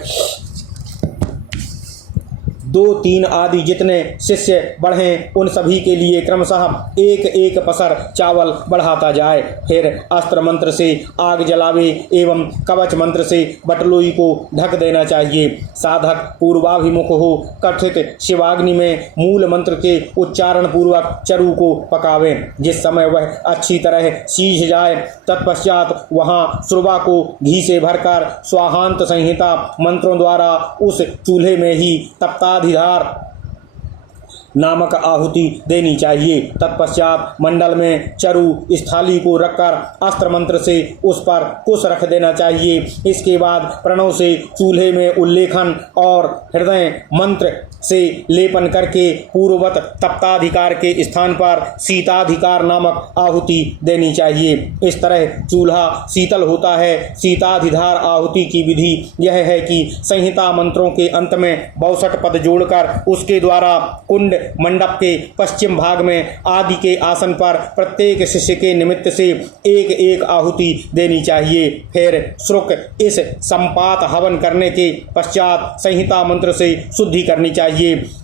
2, 3 आदि जितने शिष्य बढ़ें उन सभी के लिए क्रमशः एक एक पसर चावल बढ़ाता जाए। फिर अस्त्र मंत्र से आग जलावे एवं कवच मंत्र से बटलोई को ढक देना चाहिए। साधक पूर्वाभिमुख हो कथित शिवाग्नि में मूल मंत्र के उच्चारण पूर्वक चरु को पकावें। जिस समय वह अच्छी तरह सीझ जाए तत्पश्चात वहां सुरवा को घी से भरकर स्वाहांत संहिता मंत्रों द्वारा उस चूल्हे में ही तप्ताधिधार नामक आहुति देनी चाहिए। तत्पश्चात मंडल में चरु स्थाली को रखकर अस्त्र मंत्र से उस पर कुश रख देना चाहिए। इसके बाद प्रणव से चूल्हे में उल्लेखन और हृदय मंत्र से लेपन करके पूर्ववत तप्ताधिकार के स्थान पर शीताधिकार नामक आहुति देनी चाहिए। इस तरह चूल्हा शीतल होता है। शीताधिकार आहुति की विधि यह है कि संहिता मंत्रों के अंत में 62 पद जोड़कर उसके द्वारा कुंड मंडप के पश्चिम भाग में आदि के आसन पर प्रत्येक शिष्य के निमित्त से एक एक आहुति देनी चाहिए। फिर श्रुक इस संपात हवन करने के पश्चात संहिता मंत्र से शुद्धि करनी चाहिए।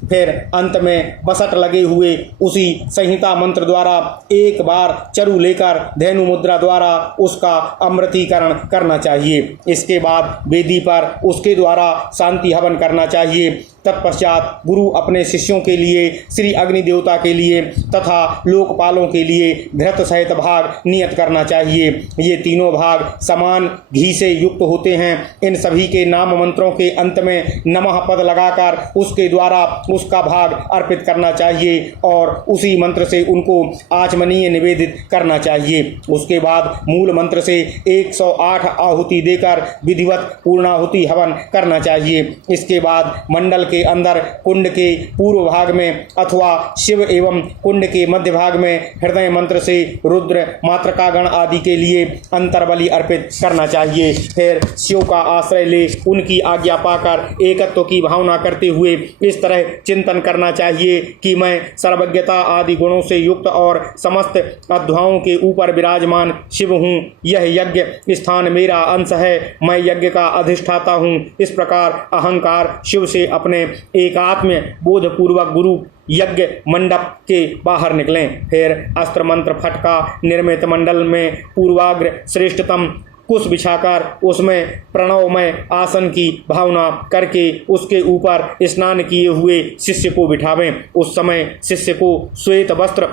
फिर अंत में बसट लगे हुए उसी संहिता मंत्र द्वारा एक बार चरु लेकर धेनु मुद्रा द्वारा उसका अमृतीकरण करना चाहिए। इसके बाद वेदी पर उसके द्वारा शांति हवन करना चाहिए। तत्पश्चात गुरु अपने शिष्यों के लिए, श्री अग्नि देवता के लिए तथा लोकपालों के लिए घृत सहित भाग नियत करना चाहिए। ये तीनों भाग समान घी से युक्त होते हैं। इन सभी के नाम मंत्रों के अंत में नमः पद लगाकर उसके द्वारा उसका भाग अर्पित करना चाहिए और उसी मंत्र से उनको आचमनीय निवेदित करना चाहिए। उसके बाद मूल मंत्र से 108 आहुति देकर विधिवत पूर्णाहुति हवन करना चाहिए। इसके बाद मंडल के अंदर कुंड के पूर्व भाग में अथवा शिव एवं कुंड के मध्य भाग में हृदय मंत्र से रुद्र मातृकागण आदि के लिए अंतर्बलि अर्पित करना चाहिए। फिर शिव का आश्रय ले उनकी आज्ञा पाकर एकत्व की भावना करते हुए इस तरह चिंतन करना चाहिए कि मैं सर्वज्ञता आदि गुणों से युक्त और समस्त अध्यायों के ऊपर विराजमान शिव हूँ। यह यज्ञ स्थान मेरा अंश है। मैं यज्ञ का अधिष्ठाता हूँ। इस प्रकार अहंकार शिव से अपने एकात्म बोधपूर्वक गुरु यज्ञ मंडप के बाहर निकलें। फिर अस्त्र मंत्र फटका निर्मित मंडल में पूर्वाग्र श्रेष्ठतम कुश बिछाकर उसमें प्रणवमय आसन की भावना करके उसके ऊपर स्नान किए हुए शिष्य को बिठावें। उस समय शिष्य को श्वेत वस्त्र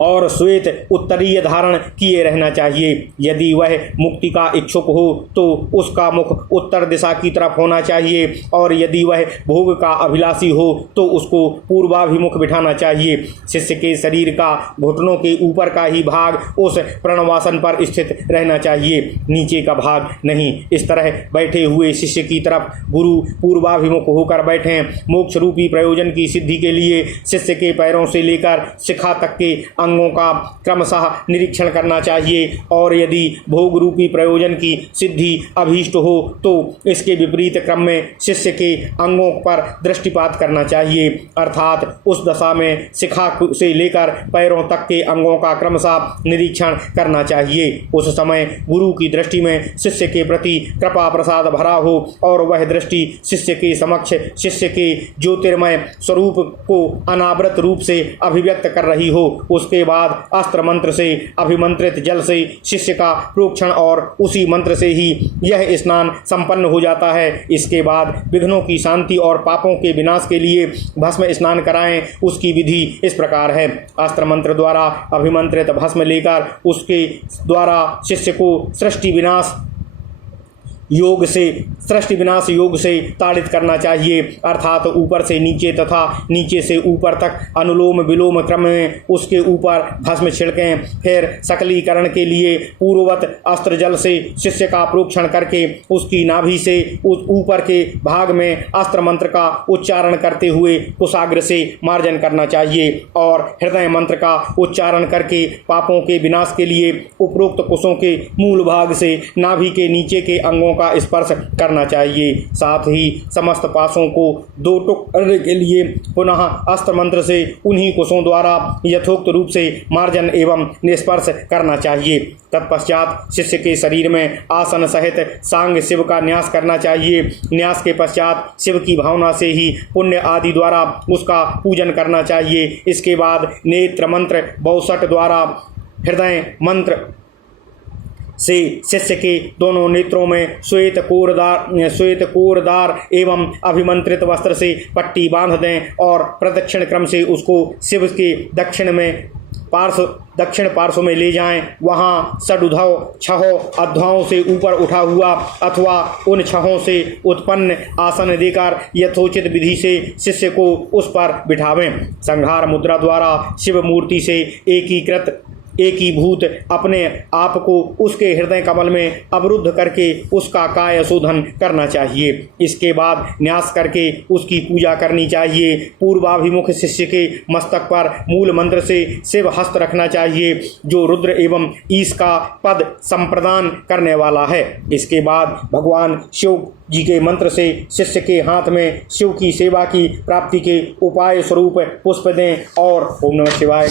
और श्वेत उत्तरीय धारण किए रहना चाहिए। यदि वह मुक्ति का इच्छुक हो तो उसका मुख उत्तर दिशा की तरफ होना चाहिए, और यदि वह भोग का अभिलाषी हो तो उसको पूर्वाभिमुख बिठाना चाहिए। शिष्य के शरीर का घुटनों के ऊपर का ही भाग उस प्रणवासन पर स्थित रहना चाहिए, नीचे का भाग नहीं। इस तरह बैठे हुए शिष्य की तरफ गुरु पूर्वाभिमुख होकर बैठें। मोक्ष रूपी प्रयोजन की सिद्धि के लिए शिष्य के पैरों से लेकर शिखा तक के अंगों का क्रमशः निरीक्षण करना चाहिए, और यदि भोग रूपी प्रयोजन की सिद्धि अभीष्ट हो तो इसके विपरीत क्रम में शिष्य के अंगों पर दृष्टिपात करना चाहिए, अर्थात उस दशा में शिखा से लेकर पैरों तक के अंगों का क्रमशः निरीक्षण करना चाहिए। उस समय गुरु की दृष्टि में शिष्य के प्रति कृपा प्रसाद भरा हो और वह दृष्टि शिष्य के समक्ष शिष्य के ज्योतिर्मय स्वरूप को अनावृत रूप से अभिव्यक्त कर रही हो। उसके बाद अस्त्र मंत्र से अभिमंत्रित जल से शिष्य का प्रोक्षण और उसी मंत्र से ही यह स्नान संपन्न हो जाता है। इसके बाद विघ्नों की शांति और पापों के विनाश के लिए भस्म स्नान कराएं। उसकी विधि इस प्रकार है। अस्त्र मंत्र द्वारा अभिमंत्रित भस्म लेकर उसके द्वारा शिष्य को सृष्टि विनाश योग से ताड़ित करना चाहिए, अर्थात ऊपर से नीचे तथा नीचे से ऊपर तक अनुलोम विलोम क्रम में उसके ऊपर भस्म छिड़कें। फिर सकलीकरण के लिए पूर्ववत अस्त्र जल से शिष्य का प्रोक्षण करके उसकी नाभि से ऊपर के भाग में अस्त्र मंत्र का उच्चारण करते हुए कुशाग्र से मार्जन करना चाहिए, और हृदय मंत्र का उच्चारण करके पापों के विनाश के लिए उपरोक्त कुशों के मूल भाग से नाभि के नीचे के अंगों का स्पर्श करना चाहिए। साथ ही समस्त पासों को दो टुक करने के लिए पुनः अस्त्र मंत्र से उन्हीं कुशों द्वारा यथोक्त रूप से मार्जन एवं निस्पर्श करना चाहिए। तत्पश्चात शिष्य के शरीर में आसन सहित सांग शिव का न्यास करना चाहिए। न्यास के पश्चात शिव की भावना से ही पुण्य आदि द्वारा उसका पूजन करना चाहिए। इसके बाद नेत्र मंत्र 62 द्वारा हृदय मंत्र से शिष्य के दोनों नेत्रों में श्वेत कोरदार एवं अभिमंत्रित वस्त्र से पट्टी बांध दें, और प्रदक्षिण क्रम से उसको शिव के दक्षिण पार्श्व में ले जाएं। वहाँ षडुधव 6 अध्वाओं से ऊपर उठा हुआ अथवा उन 6 से उत्पन्न आसन देकर यथोचित विधि से शिष्य को उस पर बिठावें। संहार मुद्रा द्वारा शिव मूर्ति से एकीभूत अपने आप को उसके हृदय कमल में अवरुद्ध करके उसका काय शोधन करना चाहिए। इसके बाद न्यास करके उसकी पूजा करनी चाहिए। पूर्वाभिमुख शिष्य के मस्तक पर मूल मंत्र से शिव हस्त रखना चाहिए, जो रुद्र एवं ईश का पद संप्रदान करने वाला है। इसके बाद भगवान शिव जी के मंत्र से शिष्य के हाथ में शिव की सेवा की प्राप्ति के उपाय स्वरूप पुष्प दें, और ओम नमः शिवाय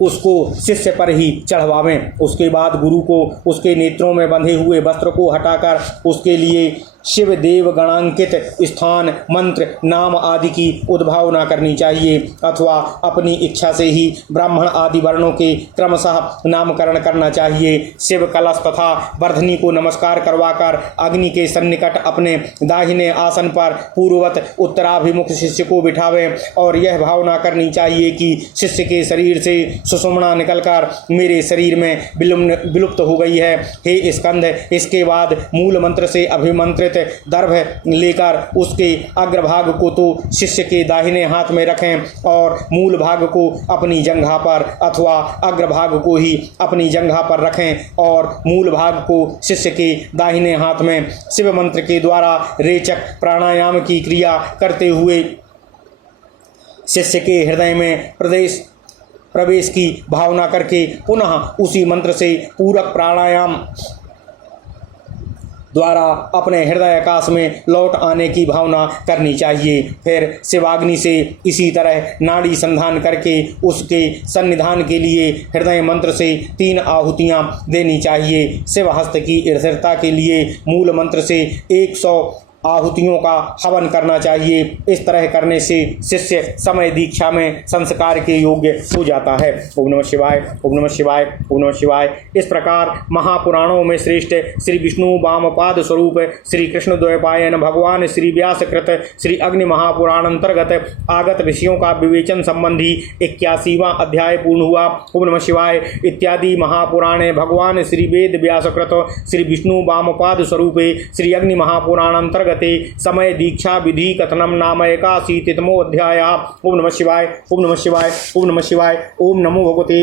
उसको शिष्य पर ही चढ़वावें। उसके बाद गुरु को उसके नेत्रों में बंधे हुए वस्त्र को हटाकर उसके लिए शिव देव गणांकित स्थान मंत्र नाम आदि की उद्भावना करनी चाहिए, अथवा अपनी इच्छा से ही ब्राह्मण आदि वर्णों के क्रमशः नामकरण करना चाहिए। शिव कलश तथा वर्धनी को नमस्कार करवाकर अग्नि के सन्निकट अपने दाहिने आसन पर पूर्ववत उत्तराभिमुख शिष्य को बिठावें, और यह भावना करनी चाहिए कि शिष्य के शरीर से सुषुम्ना निकलकर मेरे शरीर में विलुप्त हो गई है। हे स्कंद, इसके बाद मूल मंत्र से अभिमंत्रित दर्भ लेकर उसके अग्रभाग को तो शिष्य के दाहिने हाथ में रखें, और मूल भाग को अपनी जंघा पर अथवा अग्रभाग को ही अपनी जंघा पर रखें, और मूल भाग को शिष्य के दाहिने हाथ में शिव मंत्र के द्वारा रेचक प्राणायाम की क्रिया करते हुए शिष्य के हृदय में प्रवेश की भावना करके पुनः उसी मंत्र से पूरक प्राणायाम द्वारा अपने हृदय आकाश में लौट आने की भावना करनी चाहिए। फिर शिवाग्नि से इसी तरह नाड़ी संधान करके उसके सन्निधान के लिए हृदय मंत्र से 3 आहुतियाँ देनी चाहिए। शिव हस्त की स्थिरता के लिए मूल मंत्र से आहुतियों का हवन करना चाहिए। इस तरह करने से शिष्य समय दीक्षा में संस्कार के योग्य हो जाता है। ओम नमः शिवाय, ओम नमः शिवाय, ओम नमः शिवाय। इस प्रकार महापुराणों में श्रेष्ठ श्री विष्णु वामपाद स्वरूप श्री कृष्ण द्वैपायन भगवान श्री व्यासकृत श्री अग्नि महापुराण अंतर्गत आगत विषयों का विवेचन संबंधी 81वां अध्याय पूर्ण हुआ। ओम नमः शिवाय। इत्यादि महापुराणे भगवान श्री वेद व्यासकृत श्री विष्णु वामपाद स्वरूपे श्री अग्नि महापुराण अंतर्गते समय दीक्षा विधि कथनम नाम 81तमो अध्याय। ओम नमः शिवाय, ओम नमः शिवाय, ओम नमः शिवाय, ओम नमो भगवते